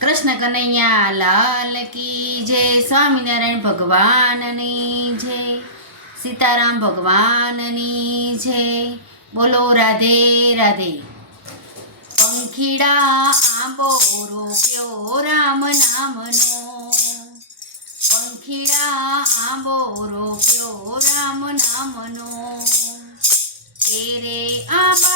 કૃષ્ણ કનૈયા, લાલ કી જય, સ્વામિનારાયણ ભગવાનની જય, સીતારામ ભગવાનની જય, બોલો રાધે રાધે. પંખીડા આંબો રોપ્યો રામ નામનો. પંખીડા આંબો રોપ્યો રામ નામનો. કેરે આંબાને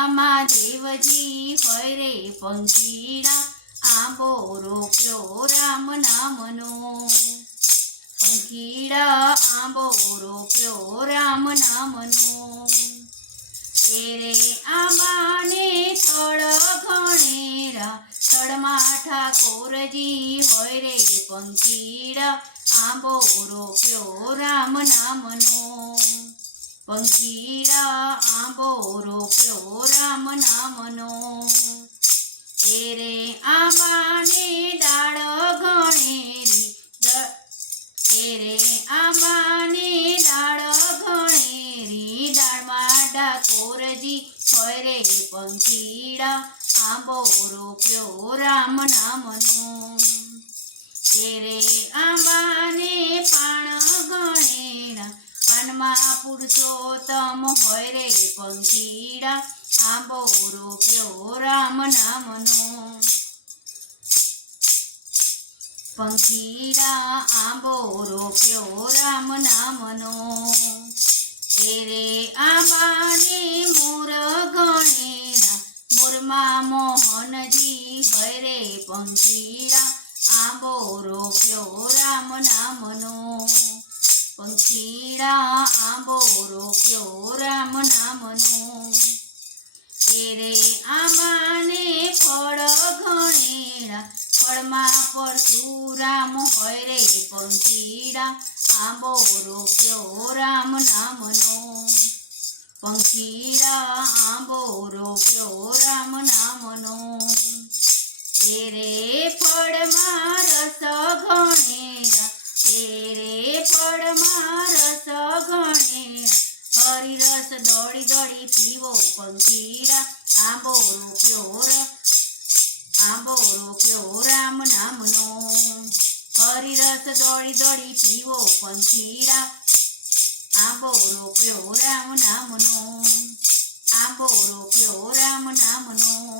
મૂળમાં દેવજી હોય રે પંખીડા, આંબો રોપ્યો રામ નામનો પંખીડા, આંબો રોપ્યો રામ નામનો તેરે આંબાને થળ ઘણેરા, થળમાં ઠાકોરજી હોય રે પંખીડા, આંબો રોપ્યો રામ નામનો પંખીડા આંબો રોપ્યો રામ નામનો તેરે આંબાને દાળ ઘણેરી તેરે આંબાને દાળ ઘણેરી દાળમાં ડાકોરજી ફરે પંખીડા આંબો રોપ્યો રામ નામનો. તેરે આંબાને પુરુષોત્તમ હોય રે પંખીડા, આંબો રોપ્યો રામ નામનો. પંખીડા, આંબો રોપ્યો રામ નામનો. એરે આંબાને મોર ગણેરા મોરમાં મોહનજી હોય રે પંખીડા, આંબો રોપ્યો રામ નામનો. પંખીડા આંબો રોપ્યો રામ નામનો તેરે આમાને ફળ ઘણેરા ફળમાં પરશુરામ હોય રે પંખીડા આંબો રોપ્યો રામ નામનો પંખીડા આંબો રોપ્યો રામ નામનો તેરે ફળમાં રસ ઘણેરા ફળમાં રસ ઘણેરા હરિરસ દોડી દોડી પીવો પંખીડા. આંબો રોપ્યો ર, આંબો રોપ્યો રામ નામનો. હરિરસ દોડી દોડી પીવો પંખીડા. આંબો રોપ્યો રામ નામનો. આંબો રોપ્યો રામ નામનો.